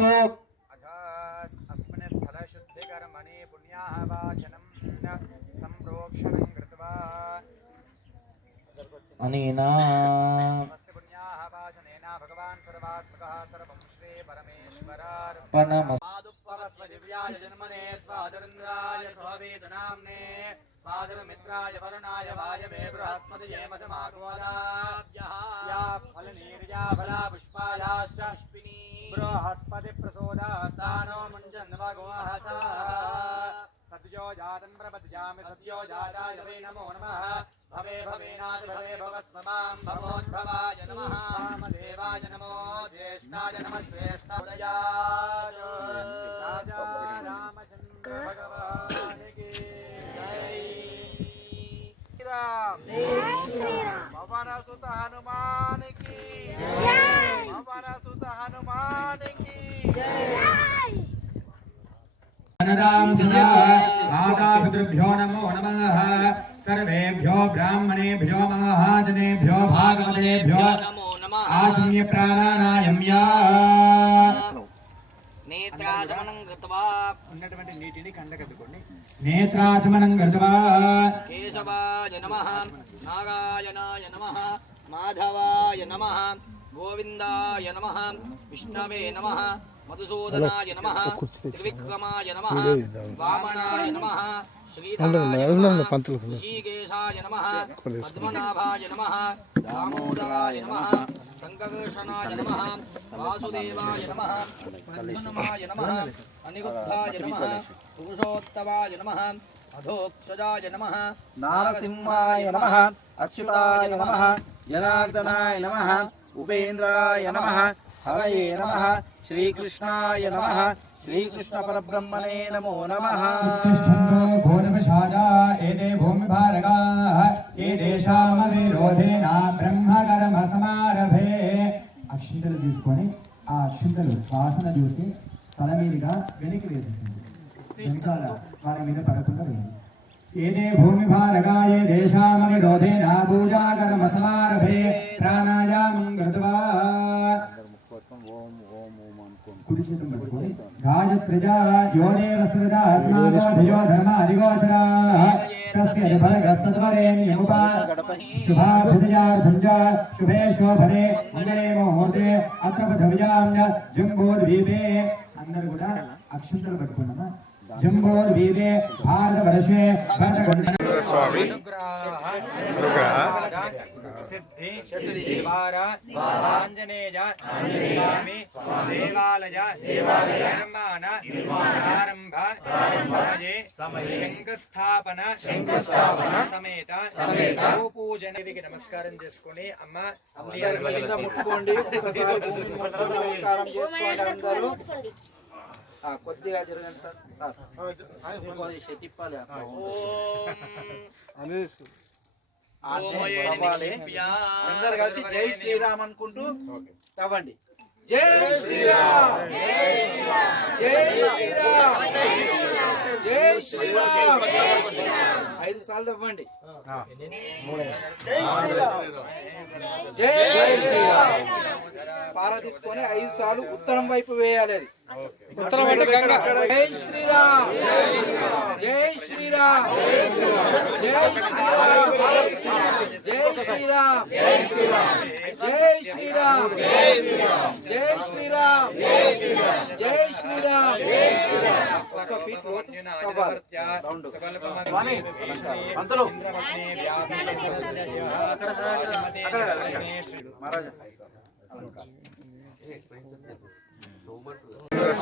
तदास्तु अस्मिन् स्थले शुद्धिकर्मणि पुण्याः वाचनं संप्रोक्षणं कृत्वा अनेना पुण्याः वाचनेन भगवान् सर्वात्मकः सर्वं श्री परमेश्वरार्पणमस्तु जन्मने स्वादरेन्द्राय स्वावेदनाम्ने स्वादरमित्राय वरुणाय वायवे बृहस्पतये मधमागोदाभ्यः या फलनीर्या फला पुष्पायाश्च पुष्पिनी बृहस्पति प्रसोदास्तानो मुञ्जन्वगोहसा सद्यो जातं प्रपद्यामि सद्यो जाताय वै नमो नमः भवे भवेनादि भवे भवस्वमां भवोद्भवाय नमः वामदेवाय नमो ज्येष्ठाय नमः श्रेष्ठोदयाय राजा रामचन्द्र भगवान् की जय श्री राम पवन सुत हनुमान की जय पवन सुत हनुमान की जय मातापितृभ्यो नमो नमः सर्वेभ्यो ब्राह्मणेभ्यो महाजनेभ्यो भागवतेभ्यो नमो नमः आशम्य प्राणानायम्य नेत्रासमनं कृत्वा ఉన్నటువంటి నీటిని కండకద్దుకోండి नेत्राचमनं कृत्वा केशवाय नमः नारायणाय नमः माधवाय नमः गोविन्दाय नमः विष्णवे नमः मधुसूदनाय नमः त्रिविक्रमाय नमः वामनाय नमः श्रीधराय नमः ऋषिकेशाय नमः पद्मनाभाय नमः दामोदराय नमः शङ्करशनाय नमः वासुदेवाय नमः प्रद्युम्नाय नमः अनिरुद्धाय नमः पुरुषोत्तमाय नमः अधोक्षजाय नमः नारसिंहाय नमः अच्युताय नमः जनार्दनाय नमः उपेन्द्राय नमः हरये नमः श्रीकृष्णाय नमः श्रीकृष्ण परब्रह्मणे नमो नमः घोरवशाजा एते भूमिभारगाः एतेषामविरोधेन ब्रह्मकर्म समारभे అక్షింతలు తీసుకొని ఆ అక్షింతలు వాసన చూసి తల మీదుగా వెనక్కి వేసేసింది వెనకాల వారి మీద పడకుండా వేయండి ఏదే భూమిభారగా ఏ దేశామవిరోధేన పూజాకర్మ సమారభే ప్రాణాయామం కృత్వా కుడి చేతం పట్టుకొని గాయత్రిజా యోదేవ సురదా అస్మాదోధయో ధర్మాదిగోచరా తస్య ఫలగస్తత్వరేణ్యముపా శుభాభిదయార్థం చ శుభే శోభనే మంగళే ముహూర్తే అత్ర పృథివ్యాం జంబోద్వీపే అందరూ కూడా అక్షంతలు పట్టుకున్నామా జంబోద్వీపే భారతవర్షే स्वामी सिद्धि द्वार आंजनेय स्वामी देवालय निर्माण आरंभ समये शंखस्थापन समेत భూపూజనకి నమస్కారం చేసుకొని అమ్మ అందరికీ ముట్టుకోండి ఒకసారి భూమిని ముట్టుకొని నమస్కారం చేసుకోండి అందరూ కొద్దిగా జరగండి సార్ తిప్పాలి అందరు కలిసి జై శ్రీరామ్ అనుకుంటూ తవ్వండి జై శ్రీరామ్ జై శ్రీరామ్ జై శ్రీరామ్ 5 సార్లు తవ్వండి జై శ్రీరామ్ పార తీసుకొని 5 సార్లు ఉత్తరం వైపు వేయాలి అది ఉత్తరం వైపు జై శ్రీరామ్ జై శ్రీరామ్ జై శ్రీరామ్ జై శ్రీరామ్ జై శ్రీరామ్ జై శ్రీరామ్ జై శ్రీరామ్ జై శ్రీరామ్ ఒక్క ఫీట్ రౌండ్ మహారాజా